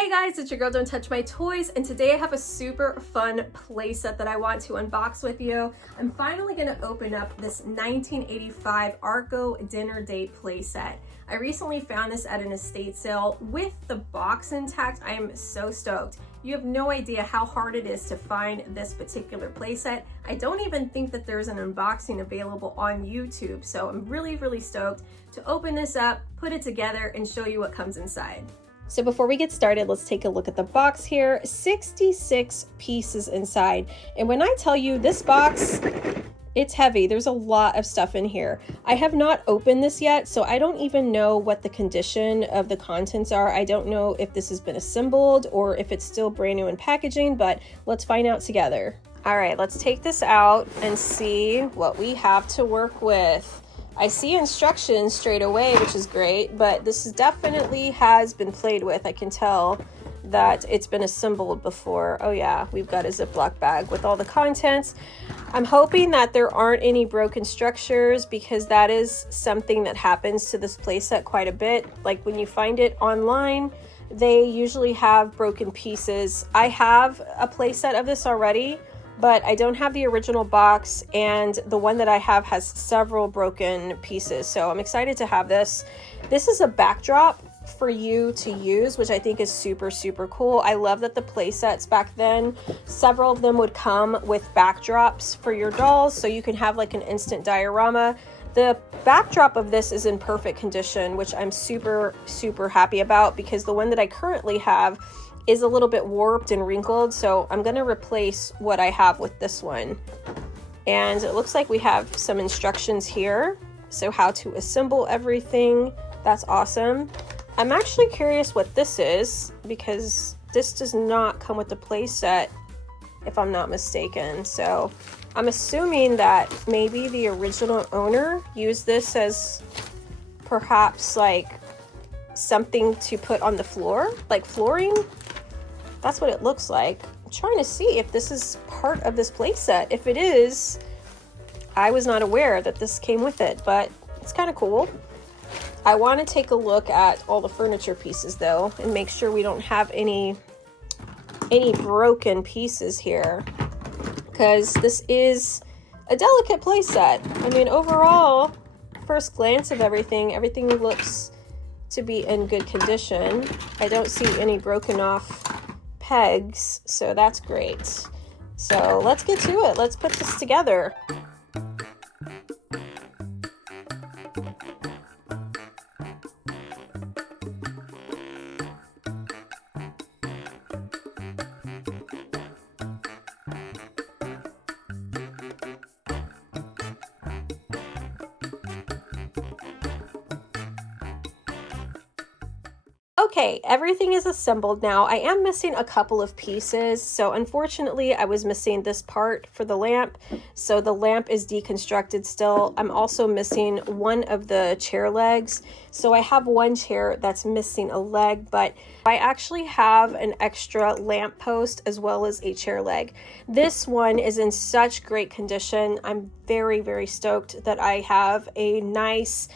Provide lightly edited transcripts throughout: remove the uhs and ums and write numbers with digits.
Hey guys, it's your girl Don't Touch My Toys, and today I have a super fun playset that I want to unbox with you. I'm finally going to open up this 1985 Arco Dinner Date Playset. I recently found this at an estate sale with the box intact. I am so stoked. You have no idea how hard it is to find this particular playset. I don't even think that there's an unboxing available on YouTube, so I'm really stoked to open this up, put it together, and show you what comes inside. So before we get started, let's take a look at the box here. 66 pieces inside. And when I tell you this box, it's heavy. There's a lot of stuff in here. I have not opened this yet, so I don't even know what the condition of the contents are. I don't know if this has been assembled or if it's still brand new in packaging, but let's find out together. All right, let's take this out and see what we have to work with. I see instructions straight away, which is great, but this definitely has been played with. I can tell that it's been assembled before. Oh yeah, we've got a Ziploc bag with all the contents. I'm hoping that there aren't any broken structures because that is something that happens to this playset quite a bit. Like when you find it online, they usually have broken pieces. I have a playset of this already, but I don't have the original box, and the one that I have has several broken pieces. So I'm excited to have this. This is a backdrop for you to use, which I think is super cool. I love that the playsets back then, several of them would come with backdrops for your dolls, so you can have like an instant diorama. The backdrop of this is in perfect condition, which I'm super happy about, because the one that I currently have is a little bit warped and wrinkled, so I'm going to replace what I have with this one. And it looks like we have some instructions here, so how to assemble everything. That's awesome. I'm actually curious what this is, because this does not come with the playset, if I'm not mistaken. So I'm assuming that maybe the original owner used this as perhaps like something to put on the floor, like flooring. That's what it looks like. I'm trying to see if this is part of this playset. If it is, I was not aware that this came with it, but it's kind of cool. I want to take a look at all the furniture pieces though, and make sure we don't have any broken pieces here, because this is a delicate playset. I mean, overall, first glance of everything looks to be in good condition. I don't see any broken off pegs, so that's great. So let's get to it. Let's put this together. Okay, everything is assembled now. I am missing a couple of pieces, so unfortunately I was missing this part for the lamp, so the lamp is deconstructed still. I'm also missing one of the chair legs, so I have one chair that's missing a leg, but I actually have an extra lamp post as well as a chair leg. This one is in such great condition. I'm very stoked that I have a nice,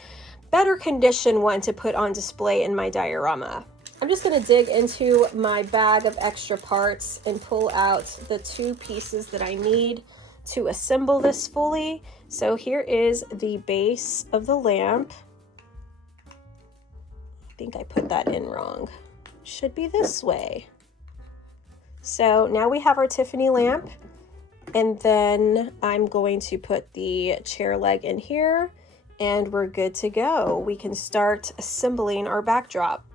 better condition one to put on display in my diorama. I'm just going to dig into my bag of extra parts and pull out the two pieces that I need to assemble this fully. So here is the base of the lamp. I think I put that in wrong. Should be this way. So now we have our Tiffany lamp, and then I'm going to put the chair leg in here, and we're good to go. We can start assembling our backdrop.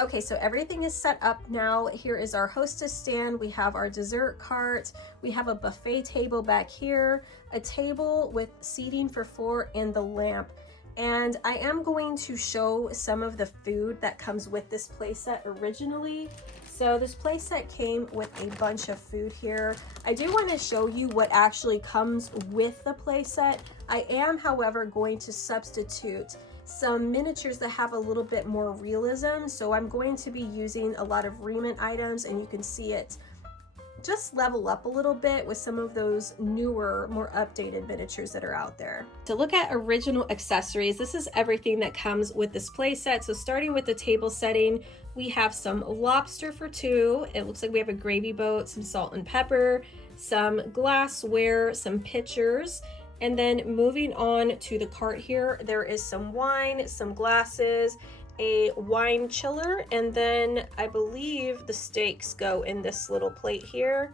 Okay, so everything is set up now. Here is our hostess stand. We have our dessert cart. We have a buffet table back here, a table with seating for 4, and the lamp. And I am going to show some of the food that comes with this playset originally. So this playset came with a bunch of food here. I do want to show you what actually comes with the playset. I am, however, going to substitute some miniatures that have a little bit more realism. So I'm going to be using a lot of Re-Ment items, and you can see it just level up a little bit with some of those newer, more updated miniatures that are out there. To look at original accessories, this is everything that comes with this play set. So starting with the table setting, we have some lobster for two. It looks like we have a gravy boat, some salt and pepper, some glassware, some pitchers. And then moving on to the cart here, there is some wine, some glasses, a wine chiller, and then I believe the steaks go in this little plate here,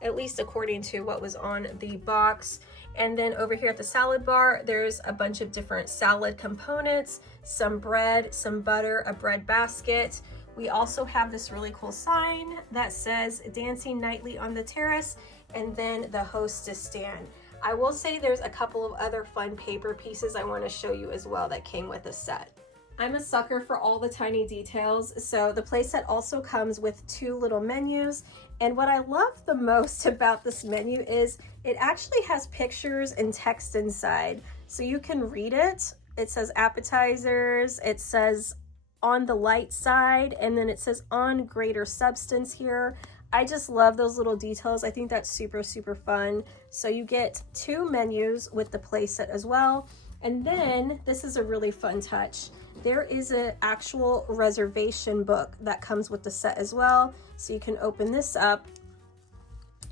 at least according to what was on the box. And then over here at the salad bar, there's a bunch of different salad components, some bread, some butter, a bread basket. We also have this really cool sign that says dancing nightly on the terrace, and then the hostess stand. I will say there's a couple of other fun paper pieces I want to show you as well that came with the set. I'm a sucker for all the tiny details, so the playset also comes with two little menus, and what I love the most about this menu is it actually has pictures and text inside, so you can read it. It says appetizers, it says on the light side, and then it says on greater substance here. I just love those little details. I think that's super, super fun. So you get two menus with the playset as well. And then this is a really fun touch. There is an actual reservation book that comes with the set as well. So you can open this up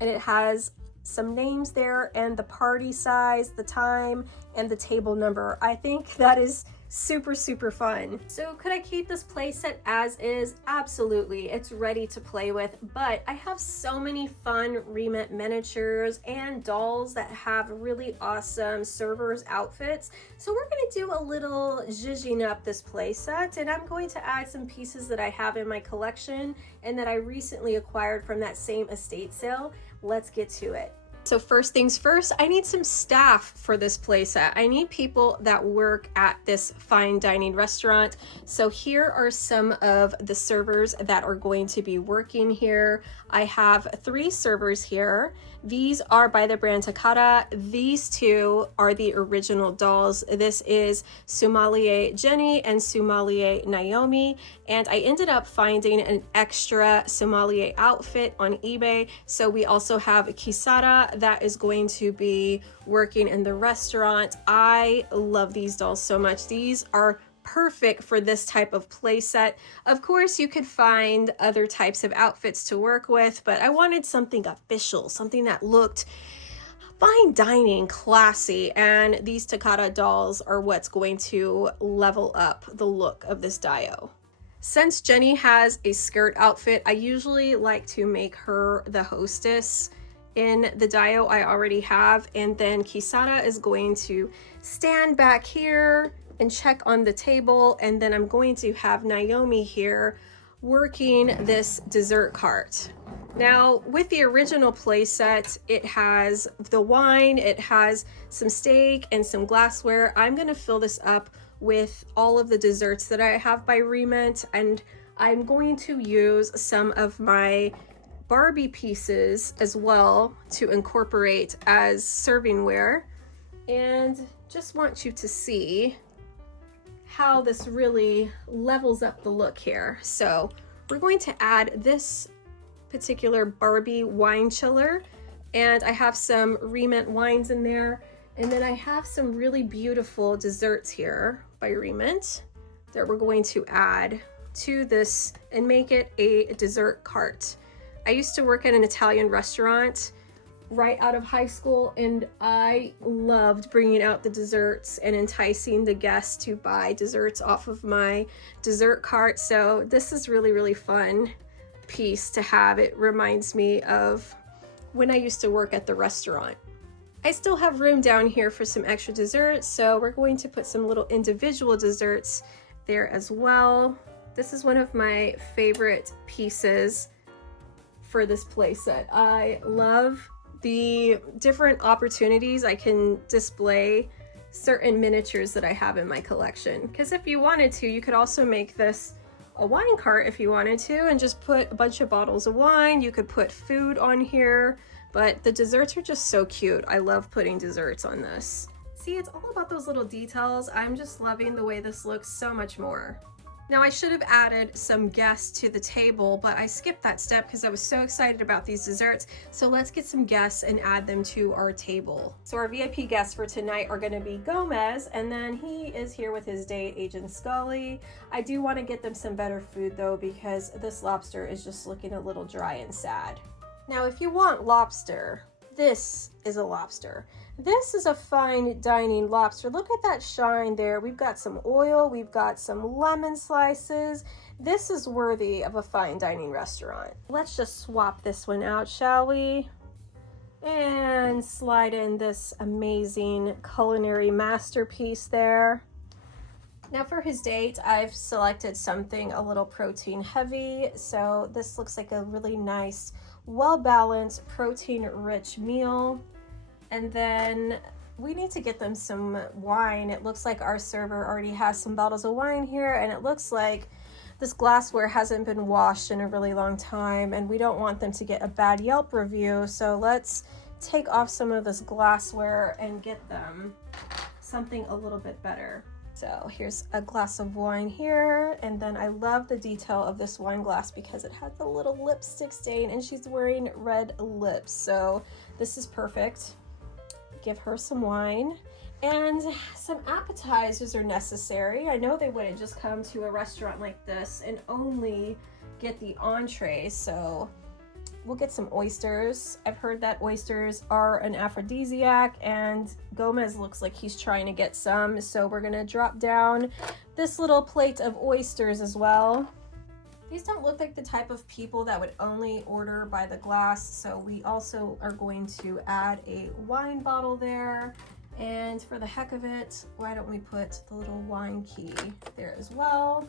and it has some names there and the party size, the time, and the table number. I think that is super, super fun. So could I keep this playset as is? Absolutely, it's ready to play with, but I have so many fun Re-Ment miniatures and dolls that have really awesome servers outfits. So we're gonna do a little zhuzhing up this playset, and I'm going to add some pieces that I have in my collection and that I recently acquired from that same estate sale. Let's get to it. So first things first, I need some staff for this playset. I need people that work at this fine dining restaurant. So here are some of the servers that are going to be working here. I have 3 servers here. These are by the brand Takara. These two are the original dolls. This is Sommelier Jenny and Sommelier Naomi. And I ended up finding an extra sommelier outfit on eBay. So we also have Kisara that is going to be working in the restaurant. I love these dolls so much. These are perfect for this type of play set. Of course, you could find other types of outfits to work with, but I wanted something official, something that looked fine dining, classy, and these Takara dolls are what's going to level up the look of this dio. Since Jenny has a skirt outfit, I usually like to make her the hostess in the dio I already have, and then Kisara is going to stand back here and check on the table, and then I'm going to have Naomi here working this dessert cart. Now, with the original playset, it has the wine, it has some steak and some glassware. I'm gonna fill this up with all of the desserts that I have by Re-Ment, and I'm going to use some of my Barbie pieces as well to incorporate as servingware, and just want you to see how this really levels up the look here. So we're going to add this particular Barbie wine chiller, and I have some Re-Ment wines in there, and then I have some really beautiful desserts here by Re-Ment that we're going to add to this and make it a dessert cart. I used to work at an Italian restaurant right out of high school, and I loved bringing out the desserts and enticing the guests to buy desserts off of my dessert cart. So this is really, really fun piece to have. It reminds me of when I used to work at the restaurant. I still have room down here for some extra desserts, so we're going to put some little individual desserts there as well. This is one of my favorite pieces for this playset. I love the different opportunities I can display certain miniatures that I have in my collection. Because if you wanted to, you could also make this a wine cart if you wanted to, and just put a bunch of bottles of wine. You could put food on here, but the desserts are just so cute. I love putting desserts on this. See, it's all about those little details. I'm just loving the way this looks so much more. Now I should have added some guests to the table, but I skipped that step because I was so excited about these desserts. So let's get some guests and add them to our table. So our VIP guests for tonight are gonna be Gomez, and then he is here with his date, Agent Scully. I do wanna get them some better food though, because this lobster is just looking a little dry and sad. Now if you want lobster, this is a lobster. This is a fine dining lobster. Look at that shine there. We've got some oil, we've got some lemon slices. This is worthy of a fine dining restaurant. Let's just swap this one out, shall we? And slide in this amazing culinary masterpiece there. Now for his date, I've selected something a little protein heavy. So this looks like a really nice, well-balanced, protein-rich meal. And then we need to get them some wine. It looks like our server already has some bottles of wine here, and it looks like this glassware hasn't been washed in a really long time, and we don't want them to get a bad Yelp review. So let's take off some of this glassware and get them something a little bit better. So here's a glass of wine here, and then I love the detail of this wine glass because it has a little lipstick stain, and she's wearing red lips, so this is perfect. Give her some wine, and some appetizers are necessary. I know they wouldn't just come to a restaurant like this and only get the entree, so we'll get some oysters. I've heard that oysters are an aphrodisiac, and Gomez looks like he's trying to get some, so we're gonna drop down this little plate of oysters as well. These don't look like the type of people that would only order by the glass, so we also are going to add a wine bottle there. And for the heck of it, why don't we put the little wine key there as well?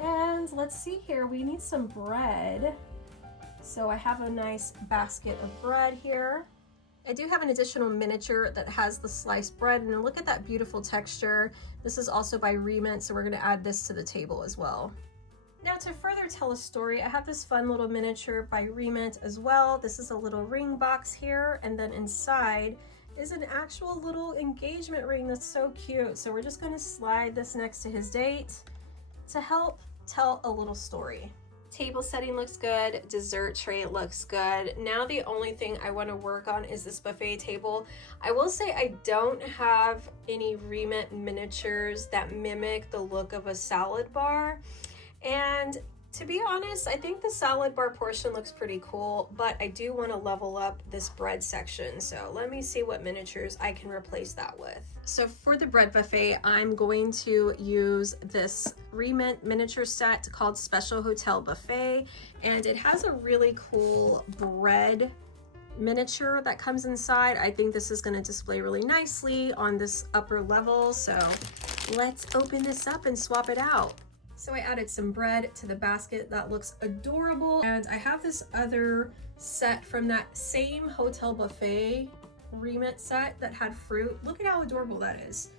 And let's see here, we need some bread. So I have a nice basket of bread here. I do have an additional miniature that has the sliced bread, and look at that beautiful texture. This is also by Re-Ment, so we're gonna add this to the table as well. Now to further tell a story, I have this fun little miniature by Re-Ment as well. This is a little ring box here, and then inside is an actual little engagement ring that's so cute. So we're just gonna slide this next to his date to help tell a little story. Table setting looks good, dessert tray looks good. Now the only thing I want to work on is this buffet table. I will say I don't have any Re-Ment miniatures that mimic the look of a salad bar. And to be honest, I think the salad bar portion looks pretty cool, but I do want to level up this bread section. So let me see what miniatures I can replace that with. So for the bread buffet, I'm going to use this Re-Ment miniature set called Special Hotel Buffet, and it has a really cool bread miniature that comes inside. I think this is going to display really nicely on this upper level. So let's open this up and swap it out. So I added some bread to the basket. That looks adorable. And I have this other set from that same hotel buffet Re-Ment set that had fruit. Look at how adorable that is.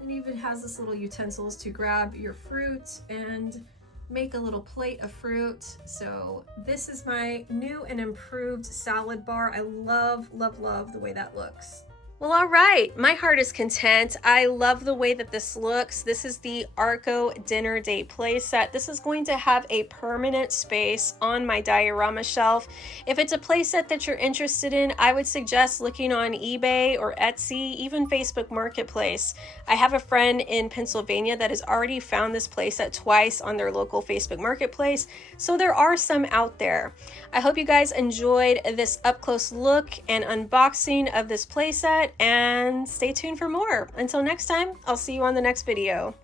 It even has this little utensils to grab your fruit and make a little plate of fruit. So this is my new and improved salad bar. I love, love, love the way that looks. Well, all right, my heart is content. I love the way that this looks. This is the Arco Dinner Date Playset. This is going to have a permanent space on my diorama shelf. If it's a playset that you're interested in, I would suggest looking on eBay or Etsy, even Facebook Marketplace. I have a friend in Pennsylvania that has already found this playset twice on their local Facebook Marketplace, so there are some out there. I hope you guys enjoyed this up-close look and unboxing of this playset, and stay tuned for more. Until next time, I'll see you on the next video.